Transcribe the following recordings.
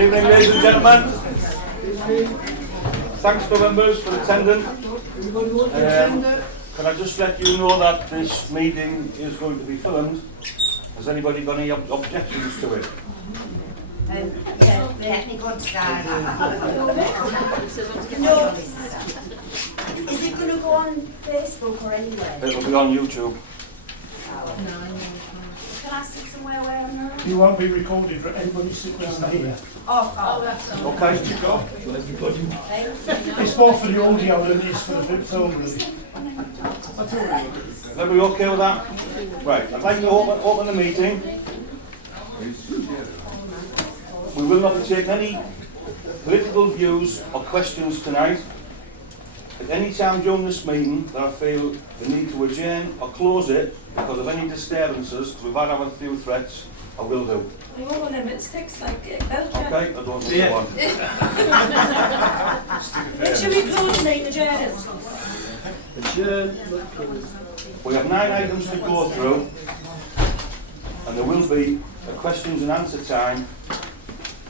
Good evening, ladies and gentlemen. Thanks to members for attending. Can I just let you know that this meeting is going to be filmed? Has anybody got any objections to it? Yeah, let me go to that. No. Is it going to go on Facebook or anywhere? It'll be on YouTube. Can I sit somewhere where I'm not? You won't be recorded for anybody sitting down here. Oh, Okay. It's more for the audio than it is for the film, really. Is everybody okay with that? Right, I'd like to open the meeting. We will not be taking any political views or questions tonight. At any time during this meeting that I feel the need to adjourn or close it because of any disturbances, because we've had a few threats, I will do. you want one of them, it sticks like Belgium. Okay, I don't think one. Should we close the meeting, adjourn? We have 9 items to go through, and there will be a questions and answer time,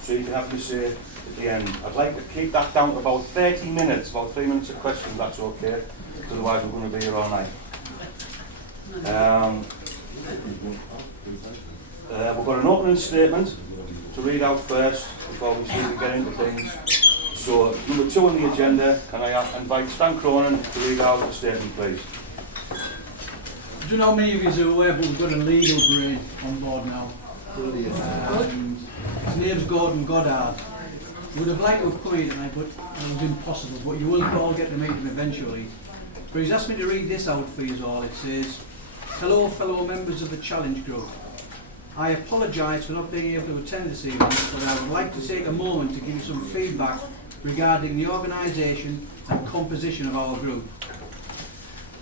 so you can have your say at the end. I'd like to keep that down to about 30 minutes, about 3 minutes of questions, that's okay, because otherwise we're going to be here all night. We've got an opening statement to read out first before we see we get into things. So, number 2 on the agenda, can I invite Stan Cronin to read out the statement, please? I don't know how many of you are aware, but we've got a legal brain on board now. His name's Gordon Goddard. Would have liked to have come here tonight, but it was impossible. But you will all get to meet him eventually. But he's asked me to read this out for you all. It says, "Hello, fellow members of the Challenge Group. I apologise for not being able to attend this evening, but I would like to take a moment to give you some feedback regarding the organisation and composition of our group.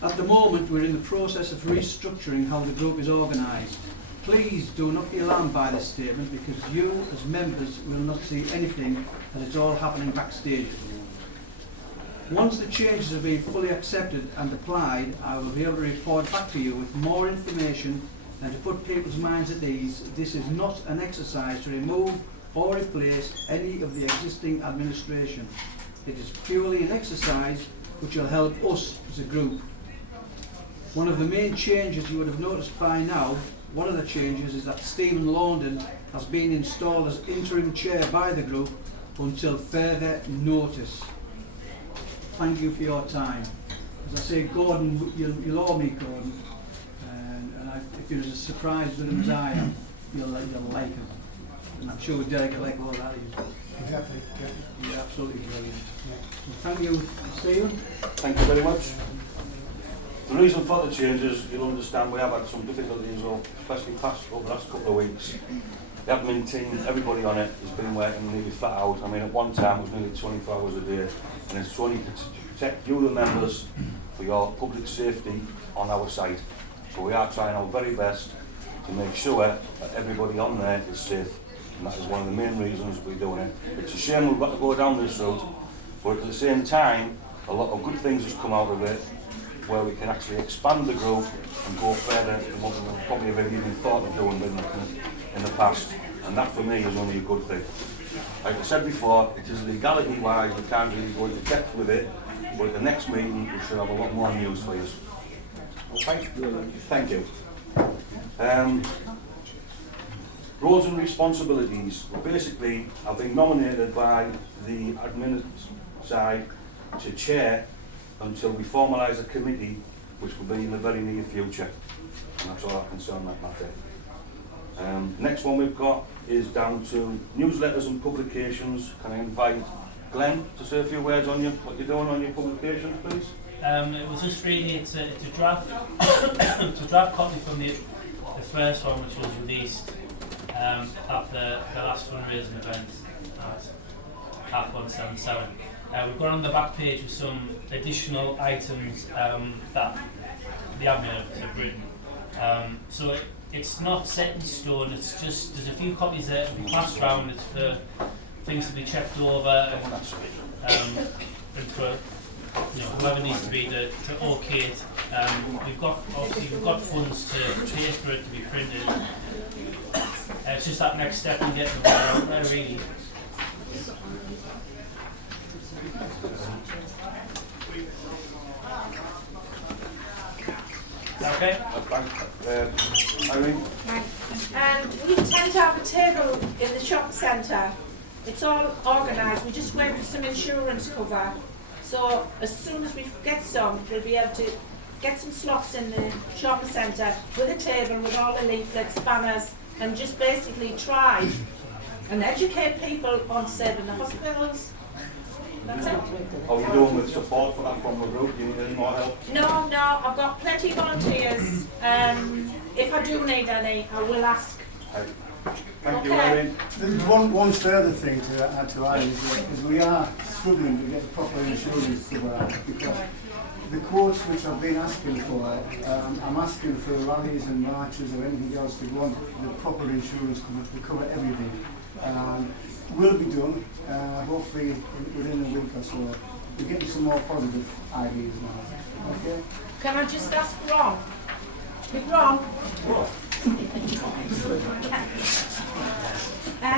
At the moment, we're in the process of restructuring how the group is organised. Please do not be alarmed by this statement, because you, as members, will not see anything as it's all happening backstage. Once the changes have been fully accepted and applied, I will be able to report back to you with more information, and to put people's minds at ease, this is not an exercise to remove or replace any of the existing administration. It is purely an exercise which will help us as a group. One of the main changes you would have noticed by now, one of the changes is that Stephen London has been installed as interim chair by the group until further notice. Thank you for your time." As I say, Gordon, you'll owe me, Gordon. If you're as surprised with him as I am, you'll like him. And I'm sure Derek will like all that. Exactly. You're absolutely brilliant. Thank you, Stephen. Thank you very much. The reason for the changes, you'll understand, we have had some difficulties, especially over the last couple of weeks. The admin team, everybody on it, has been working nearly flat out. I mean, at one time it was nearly 24 hours a day, and it's only to protect you, the members, for your public safety on our site. So we are trying our very best to make sure that everybody on there is safe, and that is one of the main reasons we're doing it. It's a shame we've got to go down this route, but at the same time, a lot of good things has come out of it, where we can actually expand the group and go further than what we probably have even thought of doing in the past, and that for me is only a good thing. Like I said before, it is legality-wise, we can't really go into depth with it, but at the next meeting we should have a lot more news for you. Okay, thank you. Roles and responsibilities. Well, basically, I've been nominated by the admin side to chair until we formalise a committee, which will be in the very near future. And that's all I can say on that matter. Next one we've got is down to newsletters and publications. Can I invite Glenn to say a few words on what you're doing on your publications, please? It was just really it's a draft it's a draft copy from the first one, which was released at the last fundraising event at CAF 177. We've got on the back page with some additional items that the admin have written. So it's not set in stone, it's just, there's a few copies there to be passed around. It's for things to be checked over and for whoever needs to be to okay it. We've got funds to pay for it to be printed. It's just that next step in getting the word out there really. Irene? We tend to have a table in the shop centre. It's all organised. We just wait for some insurance cover. So as soon as we get some, we'll be able to get some slots in the shopping centre with a table with all the leaflets, banners, and just basically try and educate people on saving the hospitals. That's it. How are you doing with support for that from the group? Do you need any more help? No, I've got plenty of volunteers. If I do need any, I will ask. Thank you, Okay. Irene. There's one further thing to add to that is we are struggling to get the proper insurance cover out because the quotes which I've been asking for, I'm asking for rallies and marches or anything else to go on the proper insurance cover to cover everything. Will be done, hopefully within a week or so. We're getting some more positive ideas now. Okay? Can I just ask Ron? Big Ron?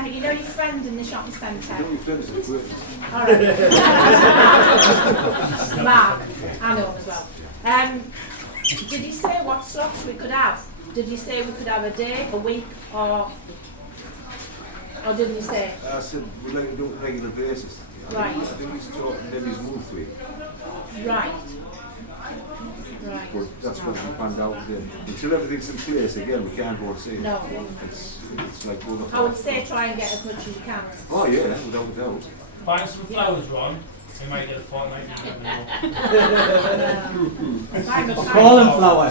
You know your friend in the shopping centre? Don't you friends are good. Alright. Mark, I know him as well. Did he say what slots we could have? Did he say we could have a day, a week, or didn't he say? I said we'd like to do it on a regular basis. Right. I think he's talking maybe he's moved to it. Right. Right. But that's going to be panned out then. Until everything's in place again, we can't go and see it. No. It's like going up. I would say try and get as much as you can. Oh yeah, without a doubt. Find some flowers, Ron. We might get a fortnight. You never know. Call them flower.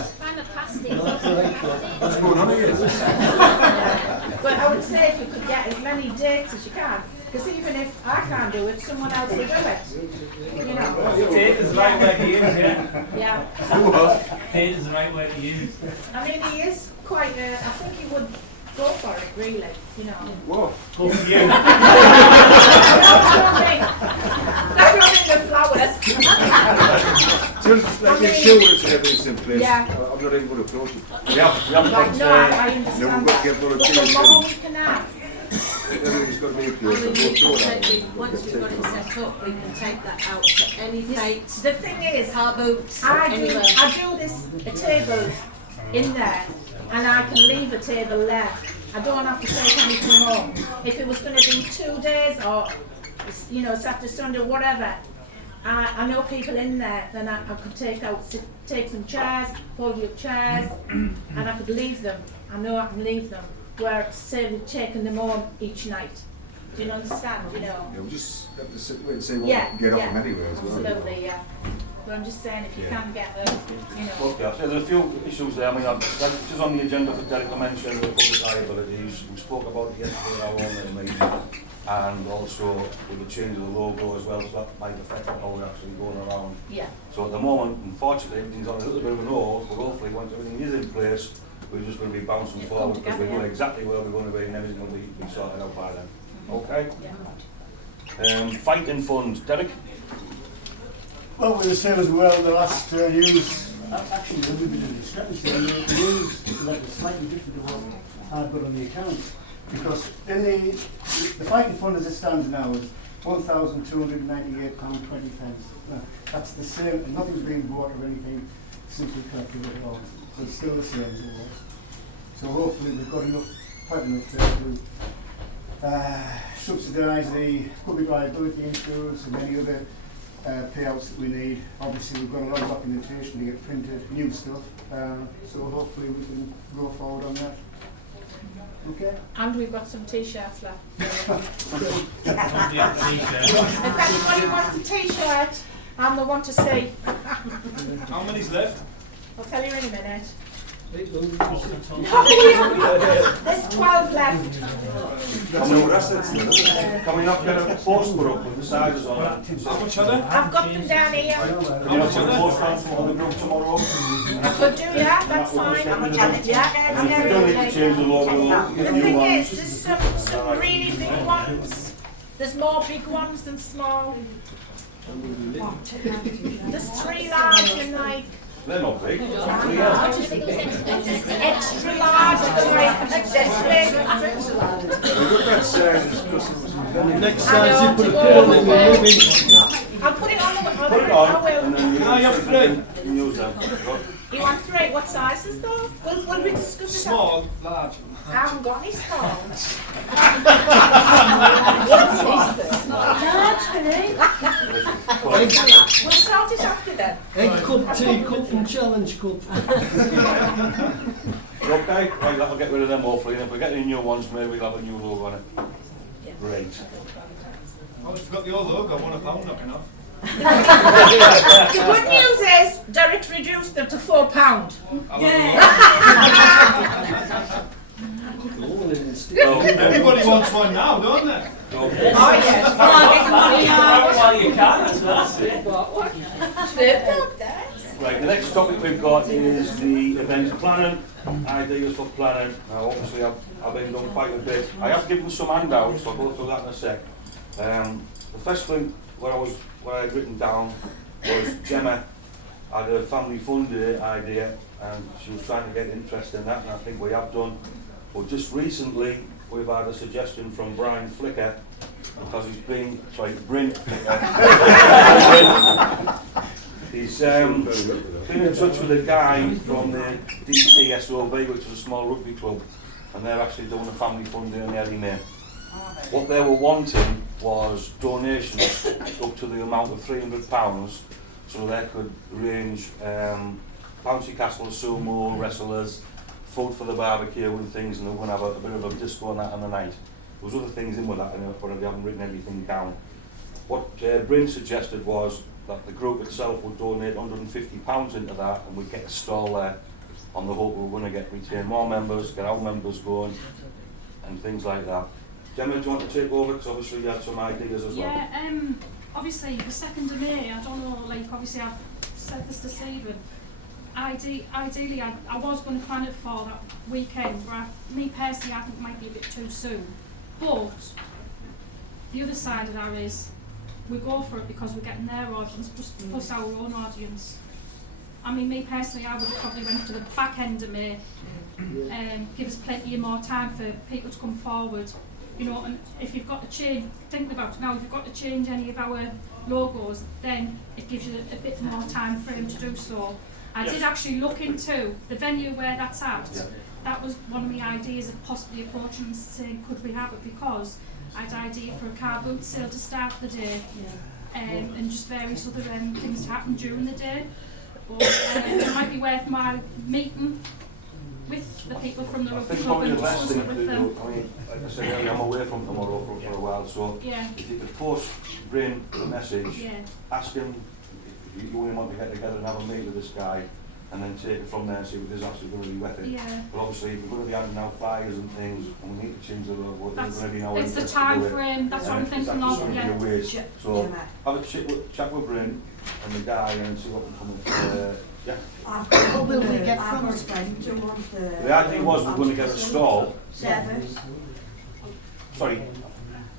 What's going on here? But I would say if you could get as many dates as you can, because even if I can't do it, someone else will do it. You know. Date is the right word to use, yeah. Yeah. Date is the right word to use. I mean, he is quite. I think he would go for it, really. You know. Whoa. Go for you. I don't mean the flowers. Just like the insurance and everything's in place. Yeah. I'm not even going to approach it. We haven't Right, got, no, I understand No, we've got to get that. But volunteers the in. more we can have, Everything's got to be in I place. mean, I'll go we through can that. take, once we've got it set up, we can take that out to any fete, the thing is, car boots, I anywhere. do this a table in there, and I can leave a table there. I don't have to take anything home. If it was going to be 2 days or, you know, Saturday, Sunday, whatever, I know people in there. Then I could take some chairs, fold up chairs, and I could leave them. I know I can leave them. Where say we're taking them home each night. Do you understand? You know. Yeah, we just have to sit wait and say what Yeah, we can get off yeah, them anyway as well. absolutely, yeah. But I'm just saying, if you can get them, you know. okay, so there's a few issues there. I mean, just on the agenda for Derek to mention the public liabilities. We spoke about it yesterday in our own meeting, and also with the change of the logo as well, so that might affect how we're actually going around. Yeah. So at the moment, unfortunately, everything's on a little bit of an hold, but hopefully once everything is in place, we're just going to be bouncing Come forward because we together, know yeah. exactly where we're going to be and everything's going to be sorted out by then. Okay? Yeah. Fighting funds. Derek? Well, we're the same as well. The last news, actually, there's a bit of discrepancy. The news is slightly different to what I've got on the account. Because in the fighting fund as it stands now is £1,298.20. That's the same, and nothing's been bought or anything since we collected it all. So it's still the same as it was. So hopefully we've got quite enough there to subsidise the public liability insurance and any other payouts that we need. Obviously we've got a lot of documentation to get printed, new stuff. So hopefully we can go forward on that. Okay. And we've got some t-shirts left. T-shirt. If anybody wants a t-shirt, I'm the one to see. How many's left? I'll tell you in a minute. There's There's 12 left. Coming up, get a post put up with the sizes on it. How much are there? I've got them down here. How much are the post on the group tomorrow? I could do, yeah, that's fine. How much are the Yeah, And if you don't need to change the logo, get the new thing ones. is, there's some really big ones. There's more big ones than small. There's 3 large and like They're not big. extra large and like extra big. We've got that size as customers. I Next know, you put to a go pin on with it, the- you live in. I'll put it on the Put it I on, will. and then you Ah, you're free. can use them. You want 3? What sizes though? Will we discuss it? Small, large. I haven't got any small. We'll sort it after then. Egg cup, tea cup and challenge cup. Okay, right, that'll get rid of them hopefully, and if we get any new ones, maybe we'll have a new logo on it. Great. I always forgot the old logo, £1 knocking off. The good news is Derek's reduced them to £4. Everybody wants one now, don't they? Oh yes. Well, you can, that's it. Right, the next topic we've got is the events planning, ideas for planning. Now obviously I've been done quite a bit. I have given some handouts, so I'll go through that in a sec. The first thing what I had written down was Gemma had a family fun day idea and she was trying to get interest in that, and I think we have done. But just recently we've had a suggestion from Brian Flicker, because he's been, sorry, Bryn Flicker. He's been in touch with a guy from the DTSOB, which is a small rugby club, and they're actually doing a family fun day in early May. What they were wanting was donations up to the amount of £300, so they could arrange bouncy castles, sumo, wrestlers, food for the barbecue and things, and they're going to have a bit of a disco on that on the night. There was other things in with that, but I haven't written anything down. What Bryn suggested was that the group itself would donate £150 into that, and we'd get a stall there on the hope we were going to retain more members, get our members going, and things like that. Gemma, do you want to take over? Because obviously you had some ideas as well. Yeah, obviously the 2nd of May, I don't know, like obviously I've said this to Stephen, ideally I was going to plan it for that weekend, but me personally I think it might be a bit too soon. But the other side of that is we go for it because we're getting their audience plus our own audience. I mean, me personally, I would have probably went for the back end of May, give us plenty of more time for people to come forward. You know, and if you've got to change, think about it now, if you've got to change any of our logos, then it gives you a bit more time frame to do so. I did actually look into the venue where that's at. Yeah. That was one of my ideas of possibly approaching and saying, could we have it, because I'd idea for a car boot sale to start the day, and just various other things to happen during the day. But it might be worth my meeting with the people from the rugby club and discuss it with them. I mean, like I said earlier, I'm away from tomorrow for a while, so if you could post Bryn a message, ask him if you want to get together and have a meet with this guy, and then take it from there and see if there's actually going to be worth it. But obviously, if we're going to be handing out flyers and things, and we need to change the logo, there's going to be no it's the time frame, that's what I'm thinking of. So have a chat with Bryn and the guy and see what we come with. What will we get from us then? The idea was we're going to get a stall. Sorry,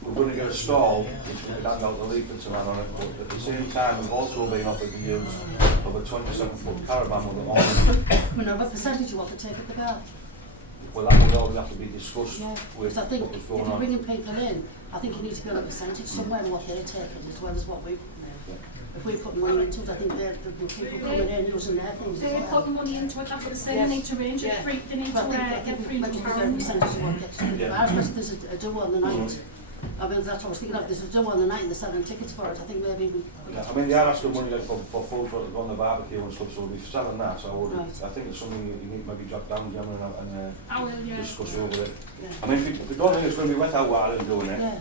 we're going to get a stall which we could hang out the leaflets around on it, but at the same time we've also been offered the use of a 27-foot caravan with an awning. We know what percentage you want to take at the bar. Well, that would always have to be discussed with I think what was if going you're on. bringing people in, I think you need to be on a percentage somewhere in what they're taking as well as what we if we put money into it, I think the people coming in using their things they're putting money into it, that's what they're saying, they need to arrange it, they need to get £300. Percentage of what gets to the bar, especially there's a do on the night. I mean, that's what I was thinking of, there's a do on the night and they're selling tickets for it, I think maybe we I mean, they are asking money like, for food for to go on the barbecue and stuff, so we'll be selling that, so I think it's something you need maybe jot down, Gemma, and discuss over it. I mean, if you don't think it's going to be worth our while in doing it,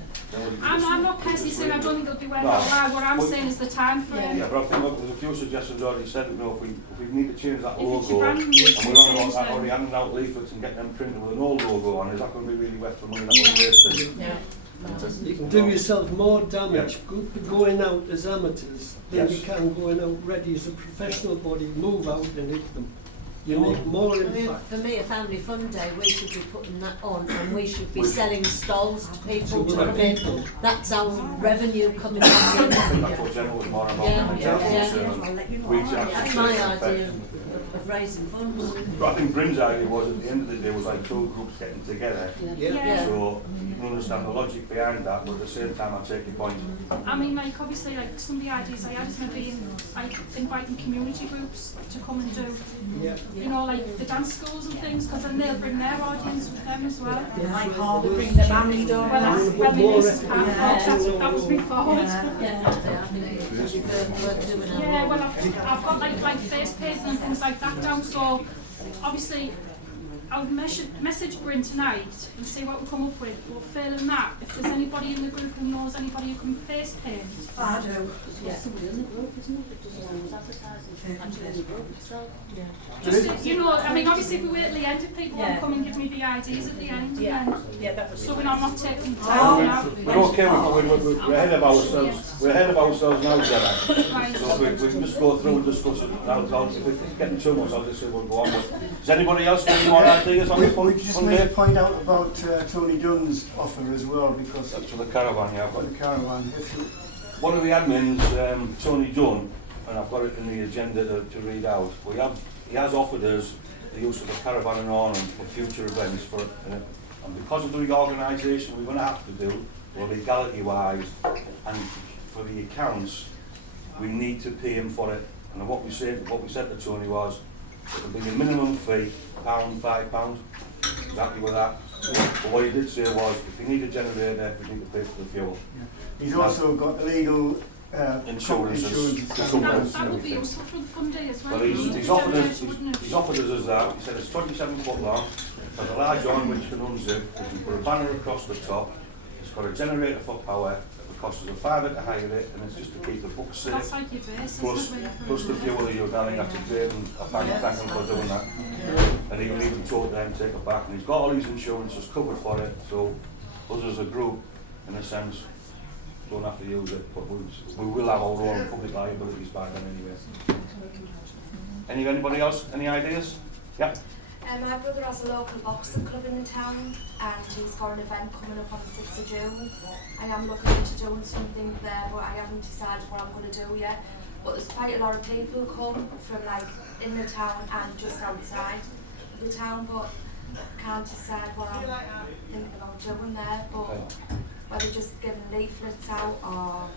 I'm not personally saying I don't think it'll be worth our while, what I'm saying is the time frame. Yeah, but I think there's a few suggestions already said, you know, if we need to change that logo, and we're already handing out leaflets and getting them printed with an old logo on, is that going to be really worth the money that we're wasting? You can do yourself more damage going out as amateurs than you can going out ready as a professional body, move out and hit them. You make more impact. For me, a family fun day, we should be putting that on and we should be selling stalls to people to come in. That's our revenue coming in. That's what Gemma was more about. That's my idea of raising funds. But I think Bryn's idea was at the end of the day was like two groups getting together. Yeah. So you can understand the logic behind that, but at the same time I take your point. I mean, like, obviously, like, some of the ideas I had is maybe like inviting community groups to come and do, you know, like the dance schools and things, because then they'll bring their audience with them as well. Like Harvard, bring the band on. Well, that's well, the least that was my fault. Yeah, well, I've got like face painting and things like that down, so obviously I'll message Bryn tonight and see what we come up with. But failing that, if there's anybody in the group who knows anybody who can face paint. I do. Yeah, somebody in the group, isn't it, that does all those advertising, actually in the group itself. Yeah. Just, you know, I mean, obviously if we wait at the end, if people want to come and give me the ideas at the end, Yeah, that was so we're not taking time now. We're okay, we're ahead of ourselves. We're ahead of ourselves now, Gemma. Right. So we can just go through and discuss it. If it's getting too much, I'll just say we'll go on. But does anybody else have any more ideas on the We just need to point out about Tony Dunn's offer as well, because that's for the caravan, yeah. for the caravan. One of the admins, Tony Dunn, and I've got it in the agenda to read out, he has offered us the use of the caravan and awning for future events, and because of the reorganisation we're going to have to do, well, legality-wise, and for the accounts, we need to pay him for it. And what we said to Tony was, it would be a minimum fee, £5, exactly with that. But what he did say was, if you need a generator, we need to pay for the fuel. He's also got legal Insurance. That would be useful for the fund day as well. Well, he's offered us as that. He said it's 27 foot long, has a large awning which can unzip, we can put a banner across the top, it's got a generator for power, it costs us a £5 to hire it, and it's just to keep the books safe. That's like your base, Plus the fuel that you're going to have to pay, and I thank him for doing that. And he'll even told them take it back, and he's got all his insurances covered for it, so us as a group, in a sense, don't have to use it, but we will have our own public liabilities by then anyway. Anybody else? Any ideas? Yeah? My brother has a local boxing club in the town, and he's got an event coming up on the 6th of June. I am looking into doing something there, but I haven't decided what I'm going to do yet. But there's quite a lot of people come from like in the town and just outside the town, but I can't decide what I'm thinking about doing there. But whether just giving leaflets out or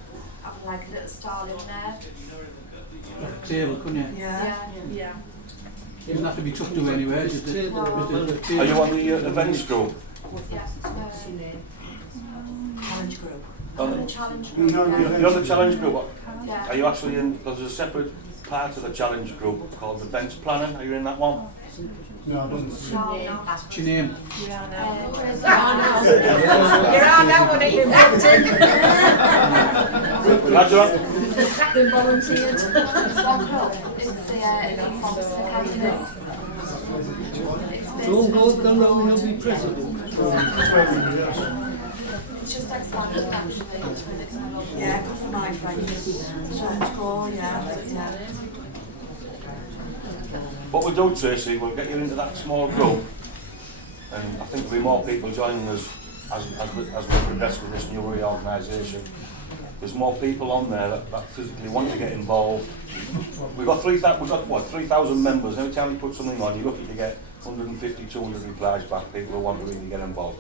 having like a little stall in there. Like a table, couldn't you? Yeah. It doesn't have to be tucked away anywhere, just a table. Are you on the events group? Yes. Challenge group. Challenge You're on the challenge group? Yeah. Are you actually in, there's a separate part of the challenge group called events planning, are you in that one? No, I don't. What's your name? You're on that one, ain't you, Captain? Been volunteered. It's the Fox Academy. Don't go down now, you'll be president. It's just expanded actually. Yeah, a couple of my friends. Someone's called, yeah. What we'll do, Tracy, we'll get you into that small group, and I think there'll be more people joining us as we progress with this new reorganisation. There's more people on there that physically want to get involved. We've got 3,000 members. Every time you put something on, you're lucky to get 150, 200 replies back, people who want to really get involved.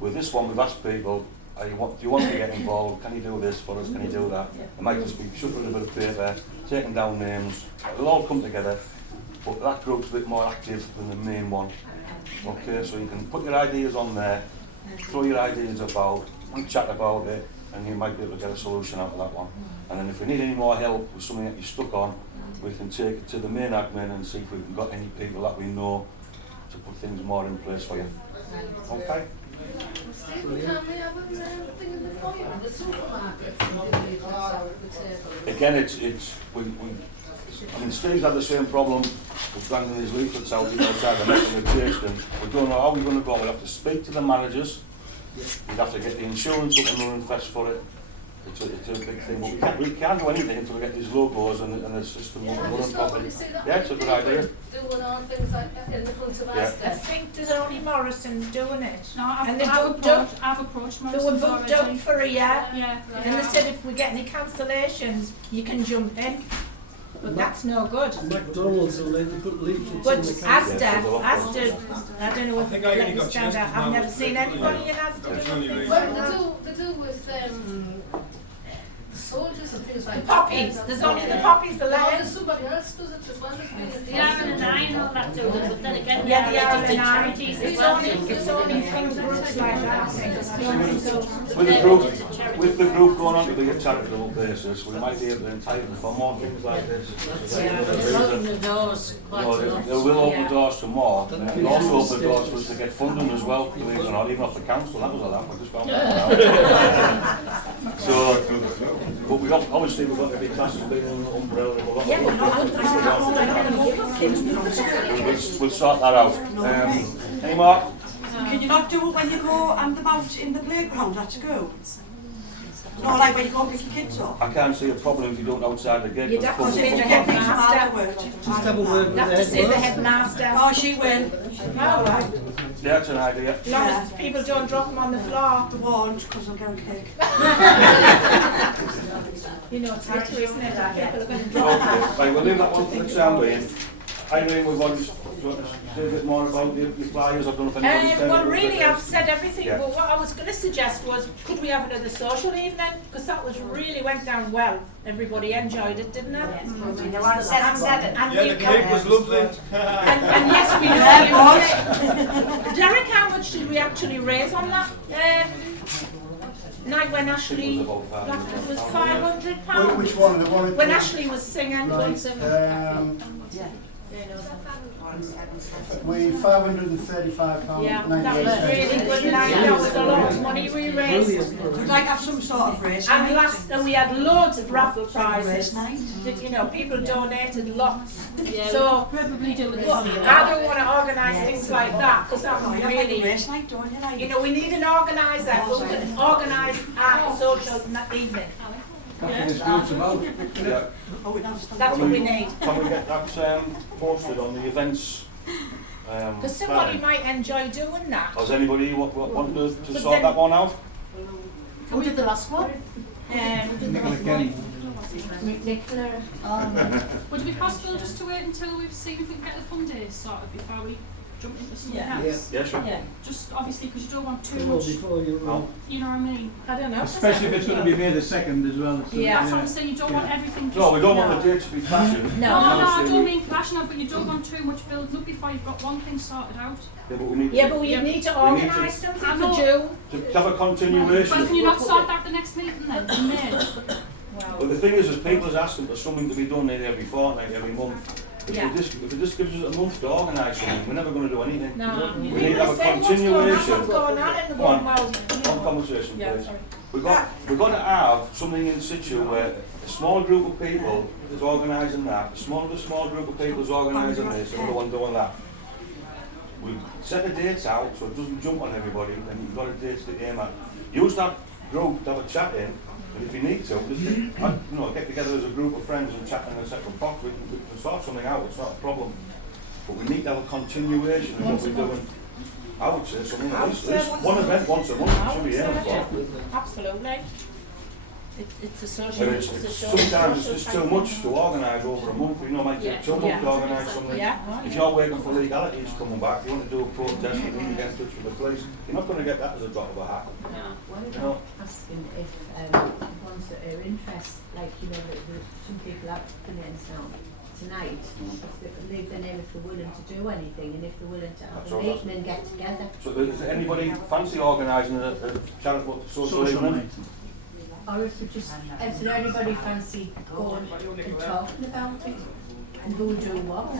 With this one, we've asked people, do you want to get involved? Can you do this for us? Can you do that? It might just be shuffling a bit of paper, taking down names. It'll all come together, but that group's a bit more active than the main one. Okay, so you can put your ideas on there, throw your ideas about, and chat about it, and you might be able to get a solution out of that one. And then if we need any more help with something that you're stuck on, we can take it to the main admin and see if we've got any people that we know to put things more in place for you. Okay? Again, I mean, Steve's had the same problem with banging his leaflets out outside the next to the Chaston. We don't know how we're going to go. We have to speak to the managers. We'd have to get the insurance up and running fast for it. It's a big thing, but we can't do anything until we get these logos and the system running properly. Yeah, it's a good idea. Doing all things like that in the front of our I desk. think there's only Morrison's doing it. No, And they I've approached They were booked up for a year. Yeah. And they said if we get any cancellations, you can jump in. But that's no good. McDonald's will let you put leaflets But in the Asda, counter. I don't know if think they I let only you got stand out. Chester's I've now. never seen anybody in Asda That's doing only things reason. like Well, that. they do with soldiers and things The like poppies, that. there's only the poppies, the Oh, letters. there's somebody else does it as well as me. The R&I and all that do them, but then again, Yeah, they the are registered R&I. charities as It's well. only things groups like that, I think. It's only so. With the group, with the group going on to be a charitable basis, we might be able to entitle them for more things like this. Open the doors quite a lot. They will open doors to more, and it will also open doors for us to get funding as well, believe it or not, even off the council. That was a laugh, I just found that out. So, but we obviously we've got to be classed as being an umbrella. We've got Yeah, but we'll sort that out. Any more? Can you not do it when you go and about in the playground at school? No, like when you go and pick your kids up? I can't see a problem if you do it outside the gate. You'd have to Because say the public- headmaster. Just have a word with You'd have to say the headmaster. Oh, she will. All right. Yeah, that's an idea. As long as people don't drop them on the floor. They won't, because they'll get a kick. You know, it's literally, isn't it, that people are going to drop them. Okay, right, we'll leave that one for the time being. Eileen, we've got to say a bit more about the flyers. I don't know if anybody's said Well, it. really, I've said everything, Yeah. but what I was going to suggest was, could we have another social evening? Because that was really went down well. Everybody enjoyed it, didn't it? The one said seven. And Yeah, you the can- cake was lovely. And yes, we know. Derek, how much did we actually raise on that? Night when Ashley, It was about that was £500. Which one? The one When Ashley was singing, we £535. yeah, that was really good night. That was a lot of money we raised. We'd like to have some sort of race And night. we had loads of raffle Race prizes. night. You know, people donated lots. Yeah, So probably do with well, this. I don't want to organise things like that because that Oh, would you have like a really, race night, don't you? Like? you know, we need an organiser who can organise our social evening. That's what this group's about. Yeah. Oh, we'd have some. That's what we need. Can we get that posted on the events? Because somebody might enjoy doing that. Has anybody want to But sort then- that one out? Who did the last one? Nicola Kenny. Would it be possible just to wait until we've seen if we can get the fund days sorted before we jump into something else? Yeah, sure. Just obviously because you don't want too Come on, much, before you run. you know what I mean? I don't know. Especially if it's going to be May the 2nd as well. So, Yeah. That's what I'm saying, you don't want everything just... No, we don't want the dates to be clashing. No. I don't mean clashing up, but you don't want too much building up before you've got one thing sorted out. Yeah, but we need Yeah, but we need to organise something I for know. June. to have a continuation. But can you not sort that the next meeting then, in May? But the thing is people is asking for something to be done nearly every fortnight, every month. If Yeah. it just gives us a month to organise something, we're never going to do anything. No. We need to have a continuation. What's going on in the Come on. world? One conversation, Yeah, please. sorry. We've got to have something in situ where a small group of people is organising that, a small group of people is organising this, and the one doing that. We set the dates out so it doesn't jump on everybody, and you've got a date to aim at. Use that group to have a chat in, and if you need to, just get together as a group of friends and chat in a separate box. We can sort something out, it's not a problem. But we need to have a continuation of what we're doing. I would say something at least one event once a month should be aiming for. Absolutely. It's a social. And sometimes it's just too much to organise over a month. You know, it might take 2 months to organise something. Yeah. If you're waiting for legalities coming back, you want to do a protest, you need to get in touch with the police. You're not going to get that as a drop of a hat. You know? Asking if ones that are interested, like some people have opinions now tonight, if they leave their name if they're willing to do anything and if they're willing to have That's a all meeting and get together. So does anybody fancy organising a charitable social evening? Or if is there anybody fancy going and talking about it and who'll do what?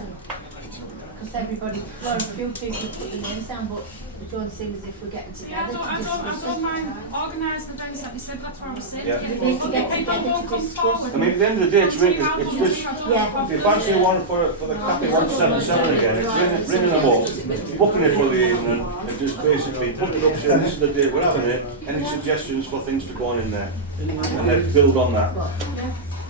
Because everybody, well, a few people putting names down, but it don't seem as if we're getting Yeah, together to I discuss don't it. mind organising the days like you said, that's what I was saying. Yeah. If We need to get people together won't to come discuss forward. I mean, at the end of the day, it's just, Yeah. if you fancy one for the Cafe 177 again, it's ringing them up, booking it for the evening, and just basically putting it up, saying this is the date we're having it, any suggestions for things to go on in there, and then build on that.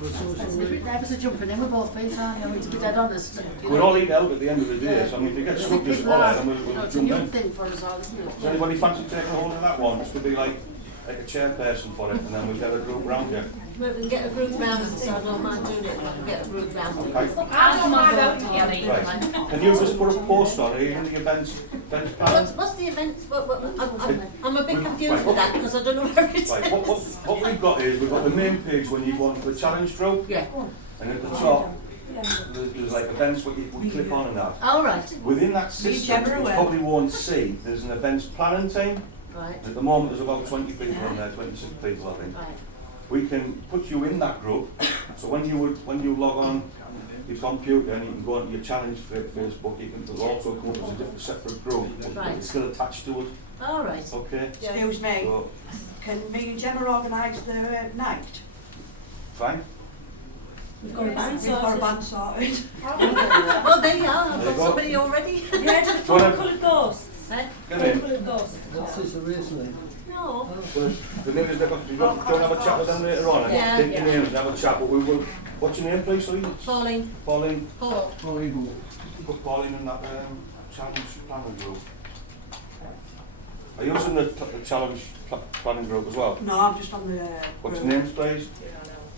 There was a jumping in with both feet, aren't you? I mean, to be dead honest. We're all eating out at the end of the day, so I mean, if you get stuck as well, then we'll It's a jump new in. thing for us all, isn't it? Does anybody fancy taking hold of that one, just to be like like a chairperson for it, and then we'll get a group round you. We can get a group round, so I don't mind doing it, we can get a group round. Okay. I don't mind out together either, Right. man. Can you just put a post on it in the events plan? What's the event? I'm a bit confused with that because I don't know where it is. Right, what we've got is, we've got the main page when you go on for the challenge group, Yeah. and at the top, there's like events where you would click on and that. All right. Within that system, you probably won't see, there's an events planning team. Right. At the moment, there's about 20 people on there, 26 people, I think. Right. We can put you in that group, so when you log on your computer and you can go onto your challenge Facebook, you can also come up as a different separate group, but Right. it's still attached to it. All right. Okay? Excuse me, So, can me and Gemma organise the night? fine. We've got a band We've got a sorted. band sorted. Well, there you are. I've There you got go. somebody already. Yeah, just Do you wanna- coloured ghosts. Eh? Get in. Coloured ghosts. What's this originally? No. So, the name is they've got, you don't have a chat with them later on, Yeah, take your yeah. names and have a chat, but we will, what's your name please, sorry? Pauline. Pauline, Paul. put Pauline in that challenge planning group. Are you also in the challenge planning group as well? No, I'm just on the What's your group. names please?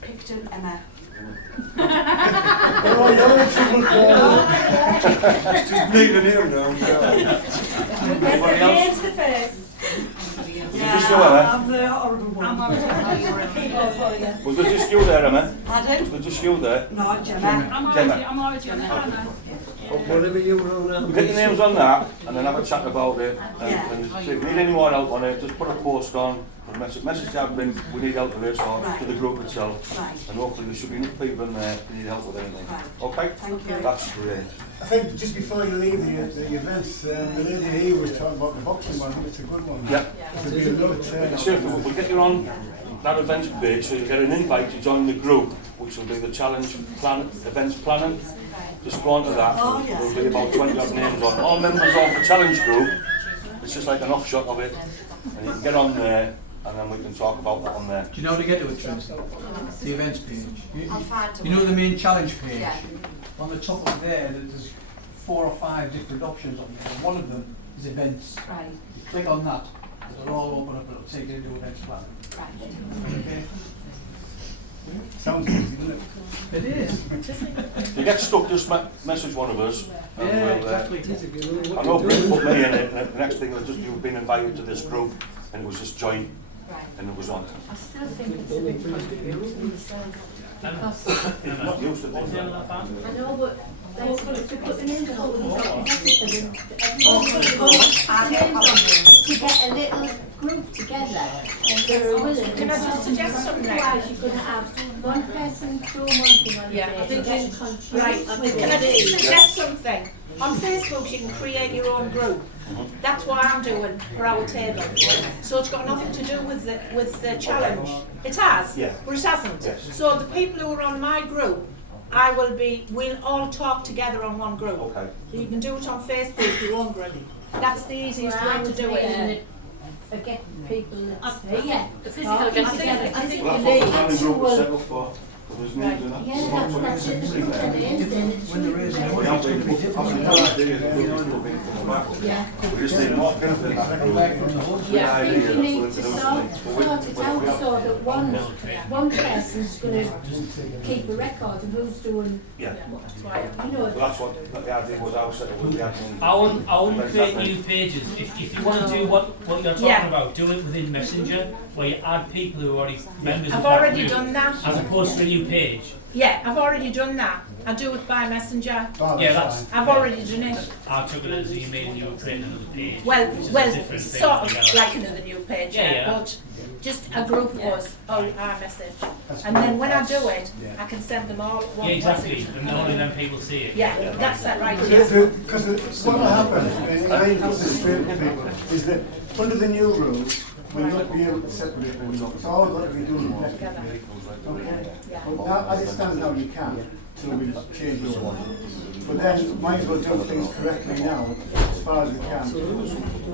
Picton Emma. Oh, no, it's Just need a name now. Anybody else? Names the face. Was it just you, Emma? I'm the horrible one. I'm already keyboard for you. Was there just you there, Emma? Pardon? Was there just you there? No, Gemma. I'm already on it, aren't I? Whatever you were on. We'll get your names on that and then have a chat about it. And, Yeah. and if you need any more help on it, just put a post on, put a message to admin, we need help with this, or Right. to the group itself. Right. And hopefully there should be enough people in there if you need help with anything. Right. Okay? Thank you. That's great. I think just before you leave the events, the lady here was talking about the boxing one. I think it's a good one. Yeah. There'll be a lot of turnout. Sure, we'll get you on that events page so you get an invite to join the group, which will be the challenge plan, events planning. Just go on to that, Oh, yes. there'll be about 20 odd names on. All members of the challenge group, it's just like an offshot of it, and you can get on there, and then we can talk about that on there. Do you know how to get to it, Tristan? The events page. I'll find You know the main challenge page? Yeah. On the top of there, there's 4 or 5 different options on there. One of them is events. Right, You click on that, it'll all open up, it'll take you to events plan. right. Okay? Sounds easy, doesn't it? It is. If you get stuck, just message one of us, and Yeah, we'll, exactly. It is if you know I what know you're Brett doing. put me in it, and the next thing was just you've been invited to this group, and it was just join, Right. and it was on. I still think it's a bit confusing myself. Because It's not used to What's the it. name of that band? I know, but like, if you put the names on, we've got everything, everyone's got to put the names on to get a little group together. Can I just suggest something? Otherwise, you're going to have one person doing one thing on the Yeah, day, I think getting it's- confused Right, with can I it. just suggest something? On Facebook you can create your own group. That's what I'm doing for our table. So it's got nothing to do with the challenge. It has, Yeah. but it hasn't. Yes. So the people who are on my group, we'll all talk together on one group. Okay. So you can do it on Facebook, your own group. That's the easiest way to do it. Get people that's here. The physical get together. I think Well, you that's what the need planning to, group was set up for. There's names in that. yeah, that's it. Just put the names in. It When there is, We have been put up in the last days, the group is still being come back. Yeah. We just need more people in that group. Yeah, I think you need to sort it out so that one person's going to keep a record of who's doing, Yeah. you know. Well, that's what the idea was, I was set up with the admin. I wouldn't create new pages. If you want to do what you're talking Yeah. about, do it within Messenger, where you add people who are already members I've of that already group, done that. as opposed to a new page. Yeah, I've already done that. I do it by Messenger. Oh, Yeah, that's that's. I've already done it. I took it as you made and you were creating another page. Well, which is a well, different thing sort of altogether. like another new page, Yeah, yeah, yeah. but just a group of us on our message. And then when I do it, I can send them all one Yeah, exactly. message. And only then people see it. Yeah, that's that right, yeah. Because what will happen, and I put this straight to people, is that under the new rules, we'll not be able to separate them. It's all got to be done collectively. Okay? But now, as it stands now, you can. till we change the one. But then might as well do things correctly now, as far as we can.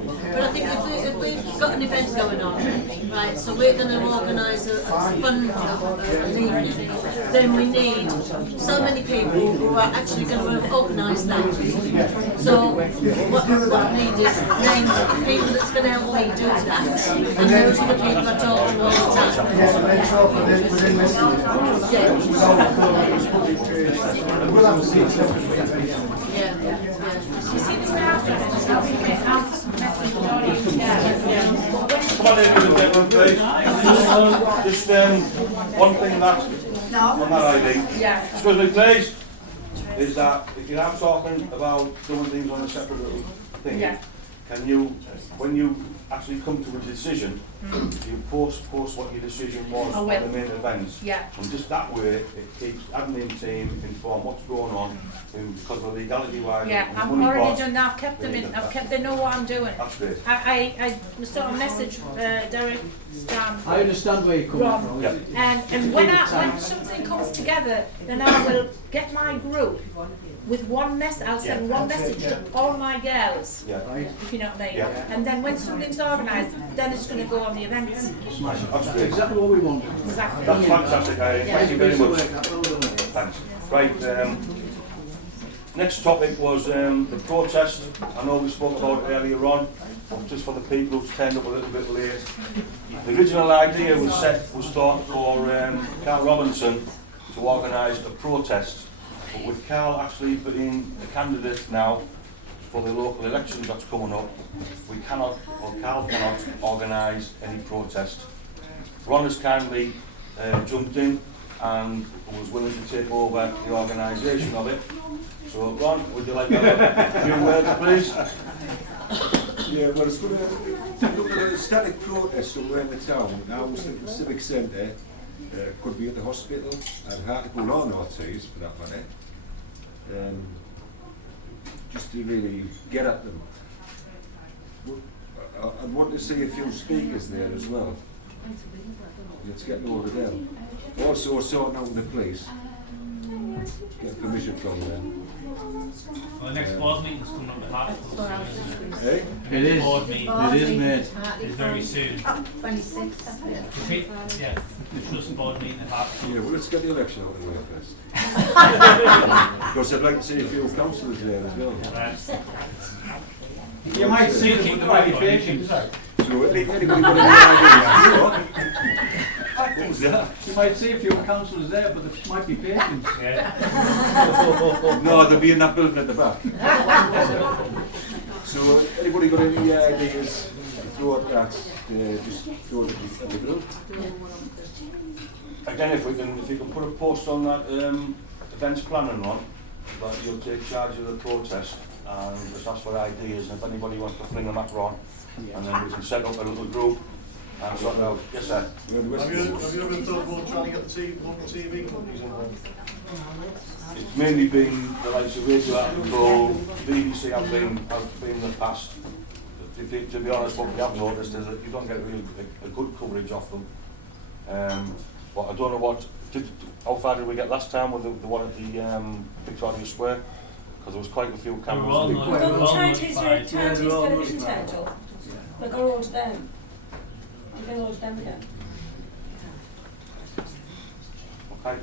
Okay? But I think if we've got an event going on, right, so we're going to organise a fun an evening, then we need so many people who are actually going to organise that. So what we need is names of the people that's going to help me do that, and those are the people I talk to all the time. Yeah, and then talk within this year. Yeah. Without public creation. And we'll have to see separate Yeah. You see this message? I'll be out some message Come on, ladies and gentlemen, please. Just one thing that on that ID. Yeah. Excuse me, please. Is that if you are talking about doing things on a separate little thing, Yeah. can you, when you actually come to a decision, you post what your decision was I on will. the main events, Yeah. and just that way it keeps admin team informed what's going on, because of legality wise. Yeah, I've already done that. I've kept them in. They know what I'm doing. That's great. I sort of message Derek, Stan, I understand where you're coming Rob, from. Yeah. and when something comes together, then I will get my group with one message. I'll send one message to all my girls, Yeah. if you know what I mean. Yeah. And then when something's organised, then it's going to go on the events. Smash it. That's great. Exactly what we want. Exactly. That's fantastic, Irene. Thank you very much. Well Thanks. Right, next topic was the protest. I know we spoke about it earlier on, but just for the people who've turned up a little bit late. The original idea was thought for Carl Robinson to organise a protest, but with Carl actually being a candidate now for the local elections that's coming up, we cannot, or Carl cannot, organise any protest. Ron has kindly jumped in and was willing to take over the organisation of it. So Ron, would you like to have a few words, please? Yeah, well, it's going to look at a static protest somewhere in the town. Now, I was thinking the civic centre, could be at the hospital, and Hartlepool or North Seas for that matter. Just to really get at them. I'd want to see a few speakers there as well. Let's get hold of them. Also sorting out the police. Get permission from them. Well, the next board meeting is coming up at Hartlepool, isn't it? Hey? It is. Board meeting It is, mate. is very soon. 26th, I think. Yeah, the trust board meeting at Hartlepool. Yeah, well, let's get the election out of the way first. Because I'd like to see a few councillors there as well. Right. You might see them, but there might be patients. So anybody got any ideas? What was that? You might see a few councillors there, but there might be patients. Yeah. No, they'll be in that building at the back. So anybody got any ideas to throw at that? Just throw it at the group. Again, if you can put a post on that events planning on, that you'll take charge of the protest and just ask for ideas, and if anybody wants to fling them at Ron, and then we can set up a little group and sort it out. Yes, sir. Have you ever thought about trying to get the local TV companies involved? It's mainly been the likes of Radio Control, BBC have been in the past. To be honest, what we have noticed is that you don't get really a good coverage of them. But I don't know how far did we get last time with the one at the Victoria Square? Because there was quite a few cameras. We're all Charities notified. television centre. We'll go on to them. We'll go on to them again. Okay.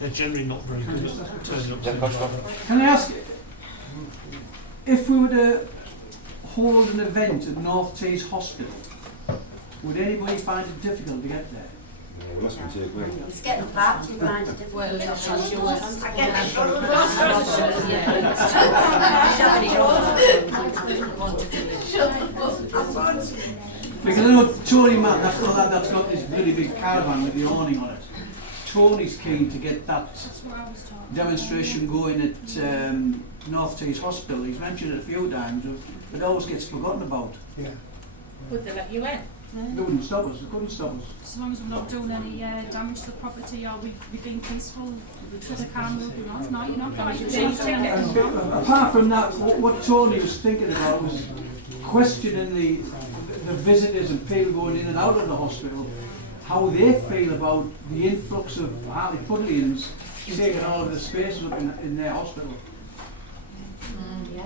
They're generally not very good at turning up Yeah, to that's the job. Can I ask, if we were to hold an event at North Tees Hospital, would anybody find it difficult to get there? No, well, that's going to take me. It's getting back, you find it difficult. Well, I get Because I know Tony, man, that's got this really big caravan with the awning on it. Tony's keen to get that demonstration going at North Tees Hospital. He's mentioned it a few times, but it always gets forgotten about. Yeah. Would they let you in? They wouldn't stop us, they couldn't stop us. As long as we're not doing any damage to the property or we're being peaceful, the car moving off. No, you're not going to change And apart from that, what Tony was thinking about was questioning the visitors and people going in and out of the hospital, how they feel about the influx of Hartlepoolians taking all of the spaces up in their hospital.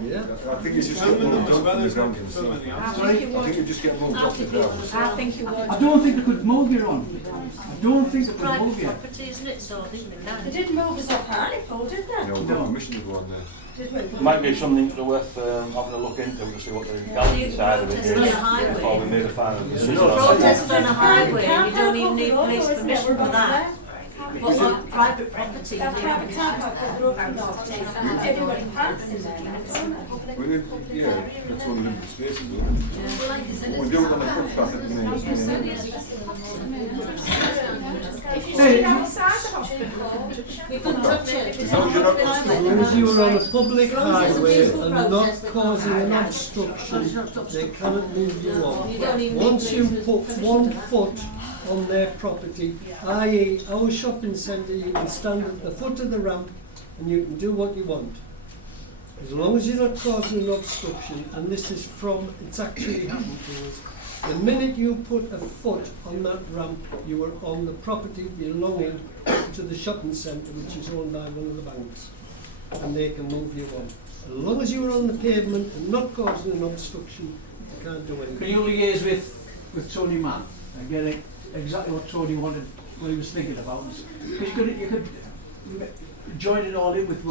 Yeah. I think it's just Filming them as moved well, off the isn't ground it? and Filming stuff. the I outside. think it I think would. you just get moved off the ground. I think you would. I don't think they could move you on. I don't think they could Private move you. property, isn't it? So I think they They can. did move us off Hartlepool, did they? You know, we've got permission to go on there. Did we? It might be something worth having a look into to see what the legality side of it is Protest on a highway. before we made a final decision on it. Protest on a highway, you don't even need police permission for that. But on private property, That they private have. car park they're opening up, everybody parks in there. Well, yeah, it's only limited spaces though. We'll do it on the footpath at the minute. If you sit outside the hospital, We can touch it. As long as you're not As long as you are on a public highway and not causing an obstruction, they cannot move you You don't even on. Once need you police put permission one for that. foot on their property, i.e. our shopping centre, you can stand at the foot of the ramp and you can do what you want. As long as you're not causing an obstruction, and this is it's actually happened to us. The minute you put a foot on that ramp, you are on the property belonging to the shopping centre, which is owned by one of the banks, and they can move you on. As long as you're on the pavement and not causing an obstruction, you can't do anything. Can you liaise with Tony Mann and get exactly what Tony wanted, what he was thinking about? Because you could join it all in with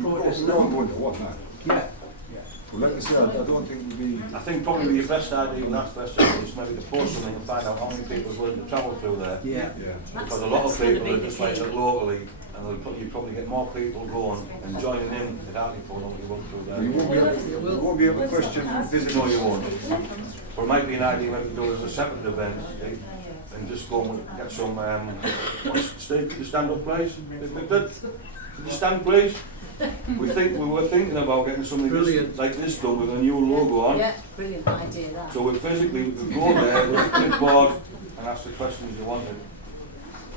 protest. We're all going to one, that. Yeah. Well, like I said, I don't think we'd be. I think probably your best idea in that first is maybe to post something and find out how many people are willing to travel through there. Yeah. Yeah. Because a lot of people are just like it locally, and you probably get more people going and joining in at Hartlepool than what you want through there. You won't be able to question visitors. No, you won't. But it might be an idea maybe to do it as a separate event and just go and get some, the stand-up place. Could you stand, please? We were thinking about getting something like this done with a new logo on. Yeah, brilliant idea that. So we physically go there with a clipboard and ask the questions you wanted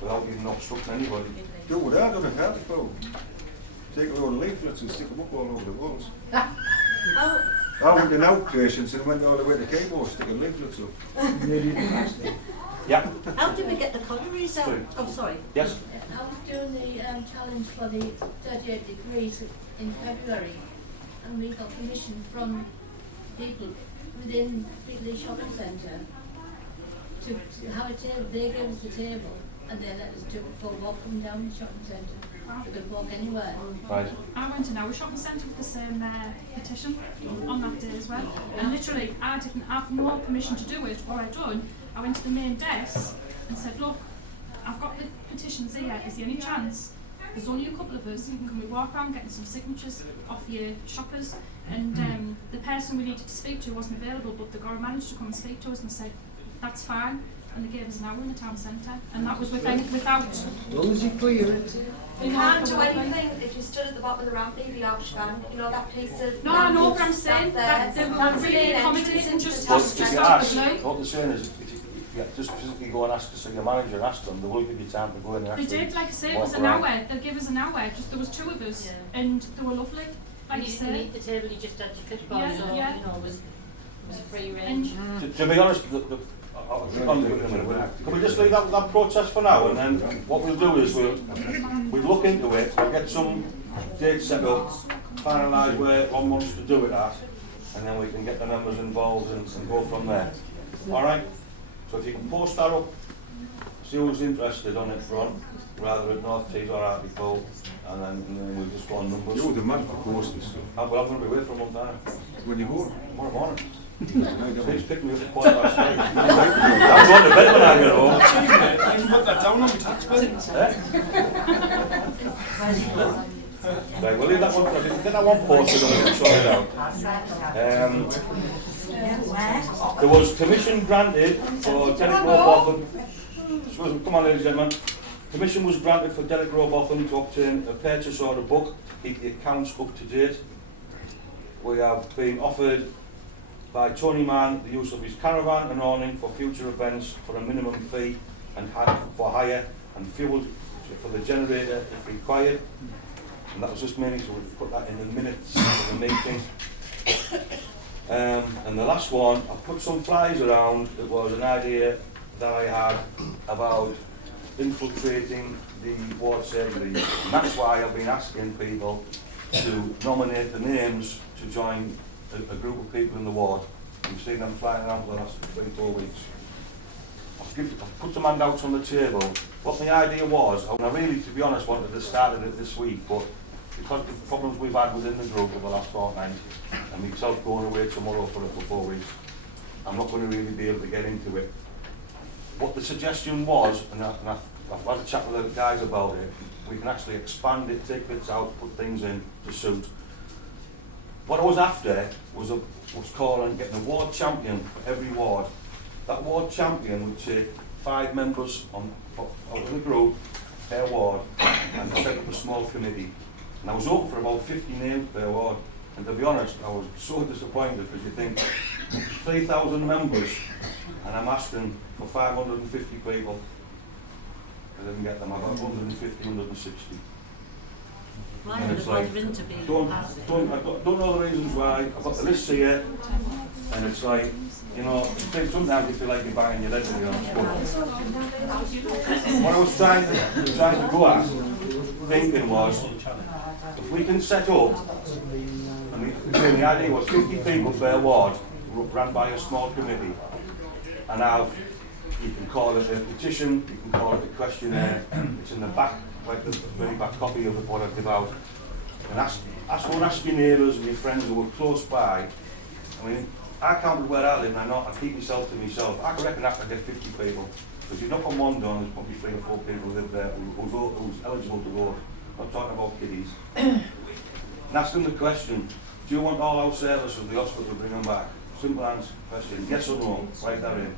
without even obstructing anybody. Do what I done at Hartlepool. Take a load of leaflets and stick them up all over the walls. I went in outpatients and went all the way to Cable sticking leaflets up. Yeah. How did we get the collieries out? Sorry. Oh, sorry. Yes. I was doing the challenge for the 38 degrees in February, and we got permission from people within the shopping centre to have a table. They gave us the table, and they let us go walking down the shopping centre. We could walk anywhere. Right. I went in our shopping centre with the same petition on that day as well. And literally, I didn't have no permission to do it. What I done, I went to the main desk and said, look, I've got the petitions here. Is there any chance? There's only a couple of us. Can we walk around getting some signatures off your shoppers? And the person we needed to speak to wasn't available, but the guy managed to come and speak to us and said, that's fine. And they gave us an hour in the town centre. And that was without... As long as you clear it. You can't do anything if you stood at the bottom of the ramp near the Auschwitz, you know that piece of... No, I know what I'm saying. That they were really accommodating, just Well, just if you out ask, the blue. what they're saying is, if you just physically go and ask to see your manager and ask them, they will give you time to go in and They actually did, like I say, it walk was an around. hour. They'll give us an hour. Just there was two of us, and they were lovely. Like you say. the table, you just had to click on, Yeah, so yeah. you know, it was free range. To be honest, I'll do it in a minute. Can we just leave that protest for now, and then what we'll do is we'll look into it, we'll get some dates set up, finalise where one wants to do it at, and then we can get the members involved and go from there. Alright? So if you can post that up, see who's interested on it front, rather at North Tees or Hartlepool, and then we'll just go on numbers. You're the man for posting stuff. Well, I'm going to be away for a month now. When you go? Tomorrow morning. Please pick me up at 8:15. I'm going to bed when I get home. You can put that down on my tax bill. Right, we'll leave that one for get that one posted and we'll sort it out. There was permission granted for Derek Robotham. Come on, ladies and gentlemen. Permission was granted for Derek Robotham to obtain a purchase order book to keep the accounts up to date. We have been offered by Tony Mann the use of his caravan and awning for future events for a minimum fee and for hire and fuel for the generator if required. And that was just mainly so we could put that in the minutes of the meeting. And the last one, I put some flyers around. It was an idea that I had about infiltrating the ward surgery. And that's why I've been asking people to nominate the names to join a group of people in the ward. We've seen them flying around for the last 3-4 weeks. I've put some handouts on the table. What my idea was, and I really, to be honest, wanted to start it this week, but because of the problems we've had within the group over the last fortnight, and myself going away tomorrow for 4 weeks, I'm not going to really be able to get into it. What the suggestion was, and I've had a chat with the guys about it, we can actually expand it, take bits out, put things in to suit. What I was after was calling, getting a ward champion for every ward. That ward champion would take 5 members out of the group, per ward, and set up a small committee. And I was hoping for about 50 names per ward. And to be honest, I was so disappointed because you think 3,000 members, and I'm asking for 550 people. I didn't get them. I got 150, 160. Why And would it's a like, bother interview? I don't know the reasons why. I've got the list here, and it's like, you know, sometimes you feel like you're banging your head with your own skull. What I was trying to go at, thinking was, if we can set up, and the idea was 50 people per ward, run by a small committee, and you can call it a petition, you can call it a questionnaire, it's in the back, like the very back copy of what I've given out, and ask your neighbours and your friends who are close by. I mean, I counted where I live, and I keep myself to myself. I reckon I could get 50 people, because you knock on one door, and there's probably 3 or 4 people who live there who's eligible to vote. I'm not talking about kiddies. And ask them the question, do you want all our services of the hospital to bring them back? Simple answer, question, yes or no, write that in.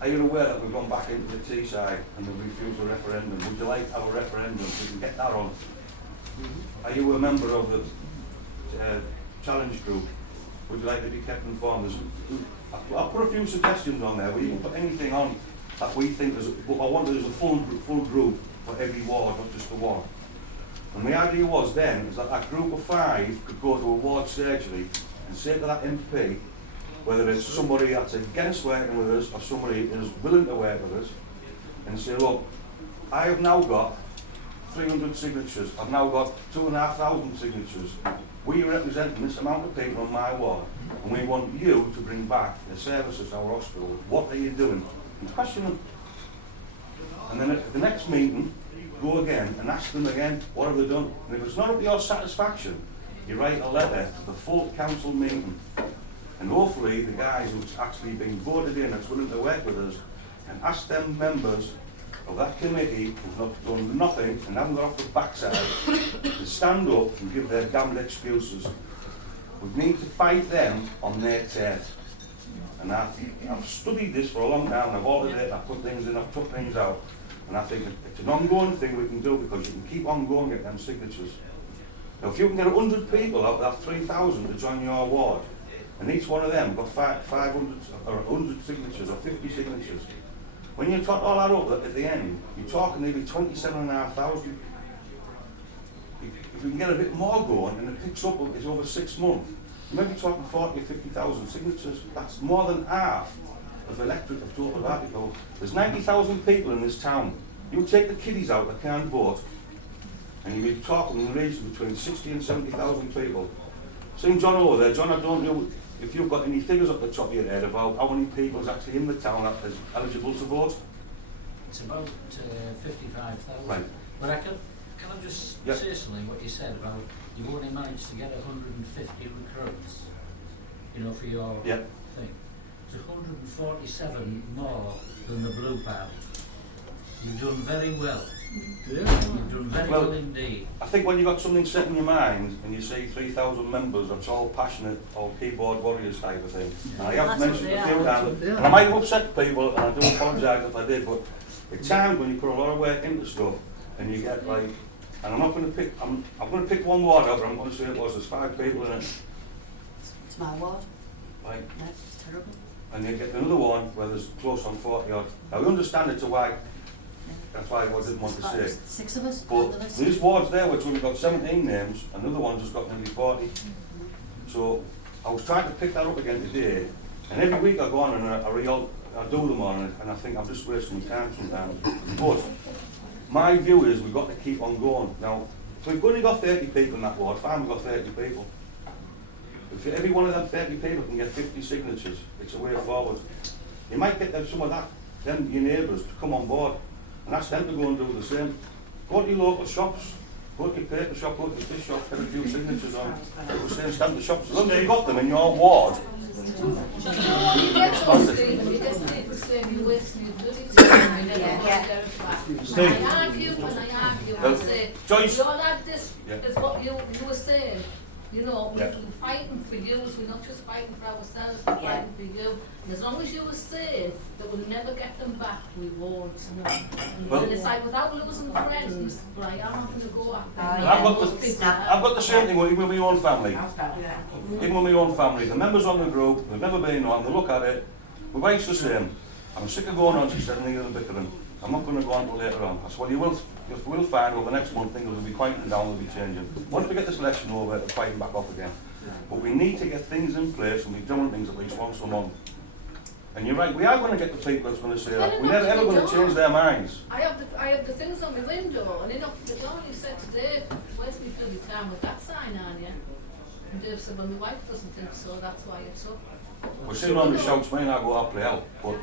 Are you aware that we've gone back into the Teesside and we've refused a referendum? Would you like our referendum? We can get that on. Are you a member of the challenge group? Would you like to be kept informed? I'll put a few suggestions on there. We can put anything on that we think is, but I want there's a full group for every ward, not just the one. And the idea was then is that group of 5 could go to a ward surgery and say to that MP, whether it's somebody that's against working with us or somebody who's willing to work with us, and say, look, I have now got 300 signatures, I've now got 2,500 signatures. We represent this amount of people on my ward, and we want you to bring back the services to our hospital. What are you doing? And question them. And then at the next meeting, go again and ask them again, what have they done? And if it's not up to your satisfaction, you write a letter to the full council meeting. And hopefully the guys who's actually been voted in, that's willing to work with us, and ask them members of that committee who've not done nothing and haven't got off the backside to stand up and give their damned excuses. We need to fight them on their turf. And I've studied this for a long time, I've ordered it, I've put things in, I've took things out. And I think it's an ongoing thing we can do because you can keep on going and get them signatures. Now if you can get 100 people out of that 3,000 to join your ward, and each one of them got 500 or 100 signatures or 50 signatures, when you tot all that up at the end, you're talking nearly 27,500. If we can get a bit more going and it picks up, it's over 6 months, you might be talking 40 or 50,000 signatures. That's more than half of the electorate of total Radical. There's 90,000 people in this town. You take the kiddies out that can't vote, and you'll be talking in the region between 60 and 70,000 people. Seeing John over there, John, I don't know if you've got any figures up the top of your head about how many people is actually in the town that is eligible to vote? It's about 55,000. Right. But can I just say something, what you said about you only managed to get 150 recruits, you know, for your thing. It's 147 more than the Blue Party. You've done very well. Yeah. You've done very well indeed. I think when you've got something set in your mind and you see 3,000 members, that's all passionate or keyboard warriors type of thing. And I have mentioned a few times, and I might have upset people, and I do apologise if I did, but at times when you put a lot of work into stuff and you get like, and I'm not going to pick, I'm going to pick one ward out, but I'm going to say there's 5 people in it. It's my ward. Right. That's terrible. And you get another one where there's close on 40 odd. Now we understand it to why. That's why I didn't want to say. 6 of us. But these wards there, which we've got 17 names, another one's just got nearly 40. So I was trying to pick that up again today, and every week I go on and I I do them on, and I think I'm just wasting my time sometimes. But my view is we've got to keep on going. Now, if we've only got 30 people in that ward, fine, we've got 30 people. If every one of them 30 people can get 50 signatures, it's a way forward. You might get some of that, them your neighbours, to come on board, and ask them to go and do the same. Go to your local shops, go to your paper shop, go to your fish shop, get a few signatures on, the same stamp the shops. As long as you've got them in your ward, Steve. I argue and say, Joyce. you're like this, Yeah. is what you were saying. You know, Yeah. we're fighting for you, we're not just fighting for ourselves, we're fighting for you. And as long as you were saying that we'll never get them back, we won't. Well, And it's like without losing friends, but I am not going to go after I've got the same thing even with my own family. Even with my own family, the members on the group, they've never been on, they look at it, my wife's the same. I'm sick of going on, she said, neither and bickering. I'm not going to go on until later on. I said, well, you will find over the next month things will be quieting down, will be changing. Once we get this election over, it'll quieten back off again. But we need to get things in place and be doing things at least once a month. And you're right, we are going to get the people that's going to say that. We're never ever going to change their minds. I have the things on my window, and then up the door, you said today, where's my filthy time with that sign on you? And Dave said, well, my wife doesn't think so, that's why it's up. We're sitting on the shouts, me and I go up play out. But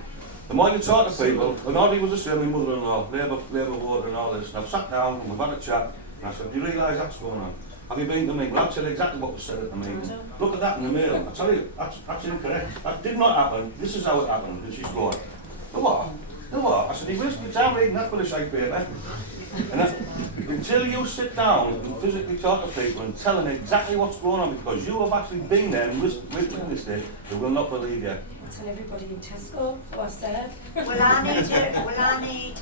the more you talk to people, and all he was the same, my mother-in-law, Labour voter and all this, and I've sat down and we've had a chat, and I said, do you realise that's going on? Have you been to the meeting? Well, I said exactly what was said at the meeting. Look at that in the mail. I tell you, that's incorrect. That did not happen. This is how it happened. And she's going, the what? The what? I said, he wasted your time reading that for the sake paper. And until you sit down and physically talk to people and tell them exactly what's going on, because you have actually been there and witnessed it, they will not believe you. Tell everybody in Tesco what's there. Will I need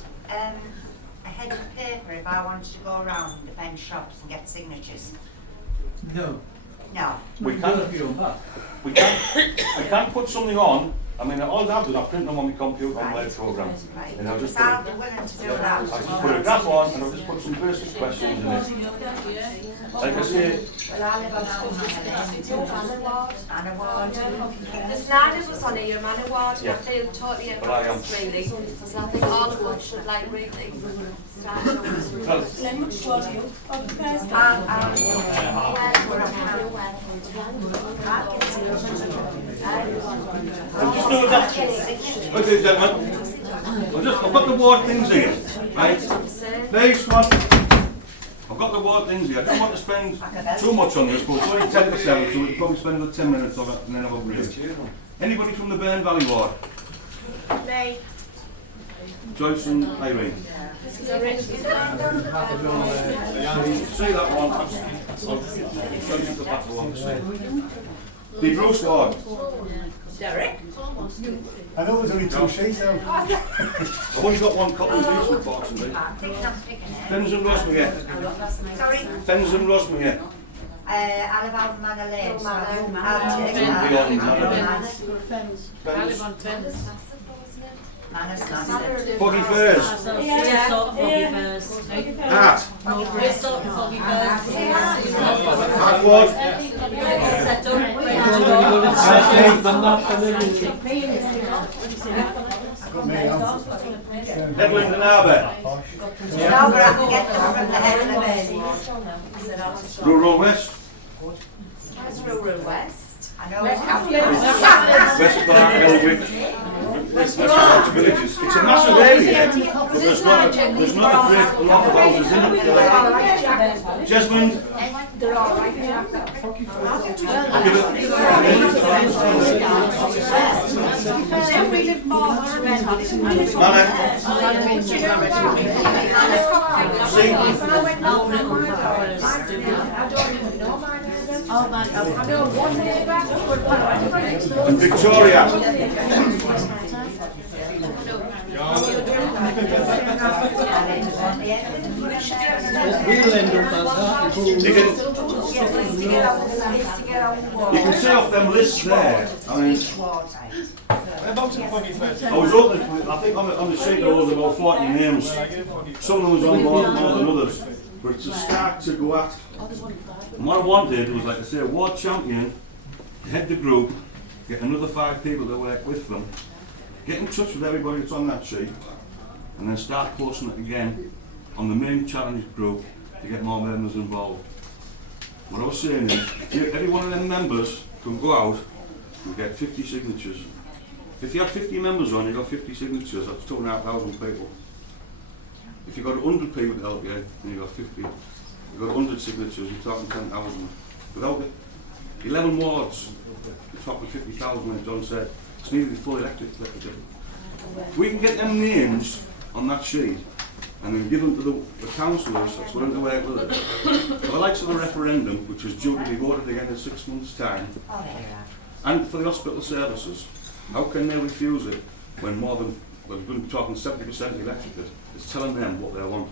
a head of paper if I wanted to go around the bench shops and get signatures? No. No. We can put something on. I mean, all I've done, I've printed them on my computer on my program. Right. And I'll just I'll be willing to do that. I'll just put a graph on and I'll just put some basic questions in it. Like I say, Well, I live on Anna Ward. There's nine of us on here, man award, and Yeah. I feel totally Well, I am. embarrassed really, because I think all of us should like really stand up. well, Glenn, which ward are you? Oh, the first I'm just doing that. Okay, gentlemen. I've got the ward things here, right? Please, come on. I've got the ward things here. I don't want to spend too much on this, but it's only 10 to 7, so we'll probably spend another 10 minutes on it and then have a break. Anybody from the Burn Valley ward? Me. Joyce and Irene. See that one? Joyce and that one. The Bruce ward. Derek. I know there's only two sheets out. I've only got one copy of these, unfortunately. Fens and Rosmere. Sorry? Fens and Rosmere. I live out in Manor Lane, so I live on Fens. Foggy Firs. Yeah, sort of Foggy Firs. Ah. We're sort of Foggy Firs. Hard ward. Set up. Headland and Arbor. No, but I can get them from the head of the Rural West. That's Rural West. I know. West Clark, Elwick. It's villages. It's a massive area, but there's not a great lot of houses in it. Jasmine. They're all right. We live more And Victoria. We'll end up as that. You can see off them lists there. I mean, I was open. I think on the sheet there was about 40 names. Some of them was on more than others. But to start to go at, and what I wanted was, like I say, ward champion, head the group, get another 5 people to work with them, get in touch with everybody that's on that sheet and then start posting it again on the main challenge group to get more members involved. What I was saying is, if every one of them members can go out and get 50 signatures. If you have 50 members on, you've got 50 signatures, that's 2,500 people. If you've got 100 people to help you, then you've got 50. You've got 100 signatures, you're talking 10,000. Without it, 11 wards, you're talking 50,000, when John said, it's needed to be fully elected. If we can get them names on that sheet, and then give them to the councillors that's willing to work with it. For the likes of the referendum, which is due to be voted again in 6 months' time, and for the hospital services, how can they refuse it when more than, we've been talking 70% elected? It's telling them what they want.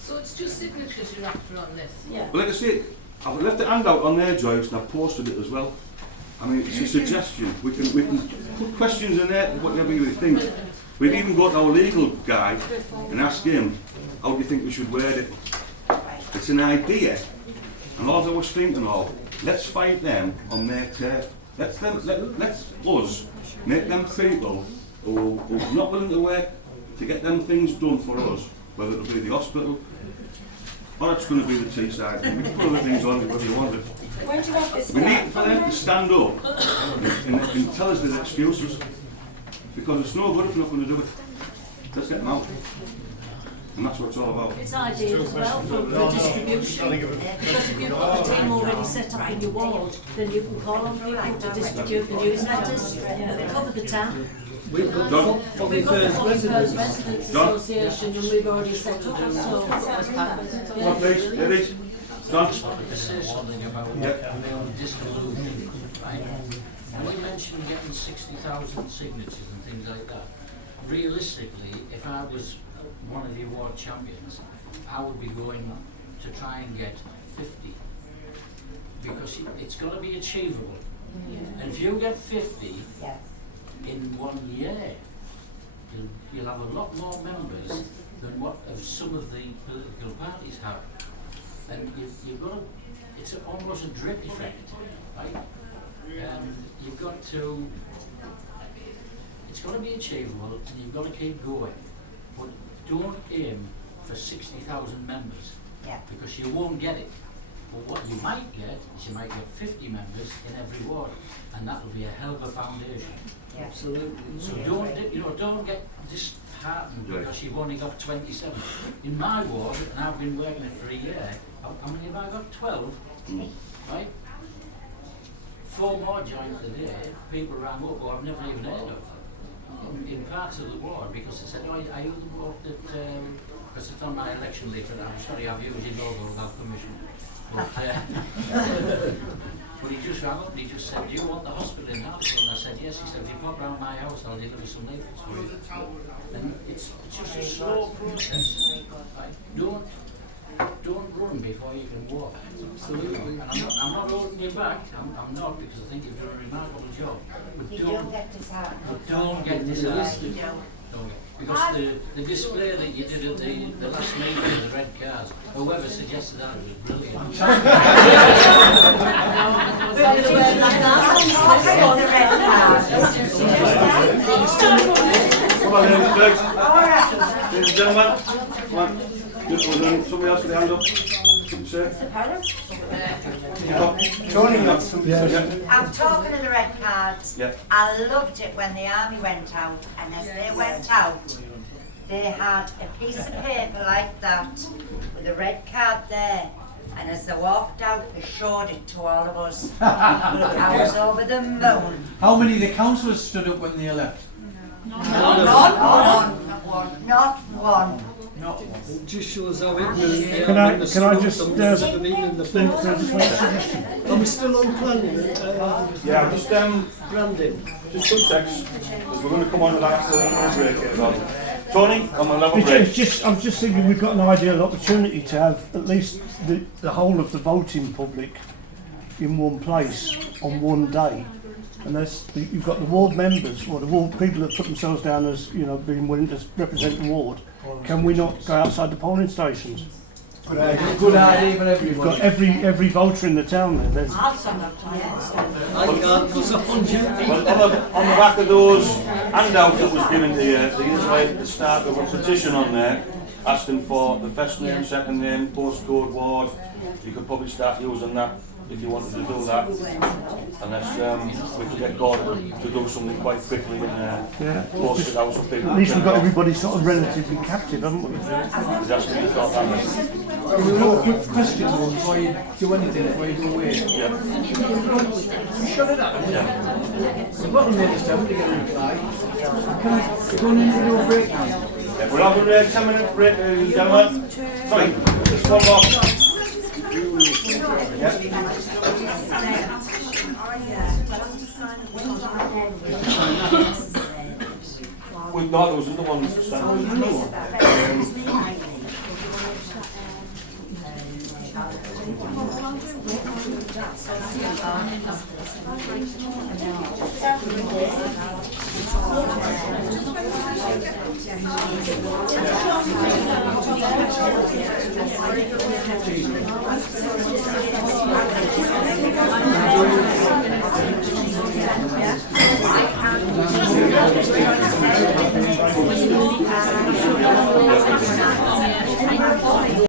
So it's just signatures you're after on this? Yeah. Well, like I say, I've left the handout on their joints and I've posted it as well. I mean, it's a suggestion. We can put questions in there, whatever you think. We'd even go to our legal guy and ask him, how do you think we should word it? It's an idea. And all I was thinking of, let's fight them on their turf. Let's us make them people who are not willing to work to get them things done for us, whether it'll be the hospital or it's going to be the Teesside. We can put other things on it if we want it. Where do you want this We need for them to stand up and tell us their excuses. Because it's no good if we're not going to do it. Let's get them out. And that's what it's all about. It's ideal as well for distribution. Because if you've got the team already set up in your ward, then you can call on people to distribute the newsletters that cover the town. We've got John. the We've got the 41st Residents residents. John. Association and we've already set up, so Come on, please, ladies. John. To say something about disillusion, right? When you mentioned getting 60,000 signatures and things like that, realistically, if I was one of the award champions, I would be going to try and get 50. Because it's got to be achievable. And if you get 50 in 1 year, you'll have a lot more members than what some of the political parties have. And you've got to, it's almost a drip effect, right? You've got to, it's got to be achievable and you've got to keep going. But don't aim for 60,000 members, because you won't get it. But what you might get is you might get 50 members in every ward, and that will be a hell of a foundation. Absolutely. So don't get disheartened because you've only got 27. In my ward, and I've been working it for a year, how many have I got? 12, right? 4 more joined today, people rang up who I've never even heard of in parts of the ward because they said, oh, are you the ward that, because it's on my election leaflet, I'm sorry I've used your logo without permission. But he just rang up and he just said, do you want the hospital in Hartlepool? And I said, yes. He said, if you pop round my house, I'll deliver some leaflets for you. And it's just a slow process. Right? Don't run before you can walk. Absolutely. And I'm not holding you back. I'm not, because I think you've done a remarkable job. But don't get disheartened. Because the display that you did at the last meeting with the red cards, whoever suggested that was brilliant. Come on, ladies, ladies and gentlemen. Come on. Somebody else with their hand up. I'm talking of the red cards. I loved it when the army went out, and as they went out, they had a piece of paper like that with a red card there. And as they walked out, they showed it to all of us. I was over the moon. How many of the councillors stood up when they left? Not one. Not one. It just shows how ignorant they Can are. I just the meeting in the Are we still on planning? Yeah, just Branding. Just 2 secs, because we're going to come on to that after the break as well. Tony, I'm going to have a break. I was just thinking we've got an ideal opportunity to have at least the whole of the voting public in one place on one day. And you've got the ward members, or the ward people that put themselves down as, being willing to represent the ward. Can we not go outside the polling stations? Good idea for everybody. You've got every voter in the town there. There's, I'll stand up to you. I can't because I'm on duty. Well, on the back of those handouts that was given to you, there is like the start of a petition on there asking for the first name, second name, postcode, ward. You could probably start using that if you wanted to do that. Unless we could get Gordon to do something quite quickly and post it out so people. at least we've got everybody sort of relatively captive, haven't we? That's what you thought that was. Can we look quick question though before you do anything, before you go away? Yeah. Shut it up. Yeah. So what we made this time to get a reply. Can I go and do a break now? Yeah, we're having a 10-minute break, gentlemen. Sorry, just one more. We've got those other ones to stand. Thank you.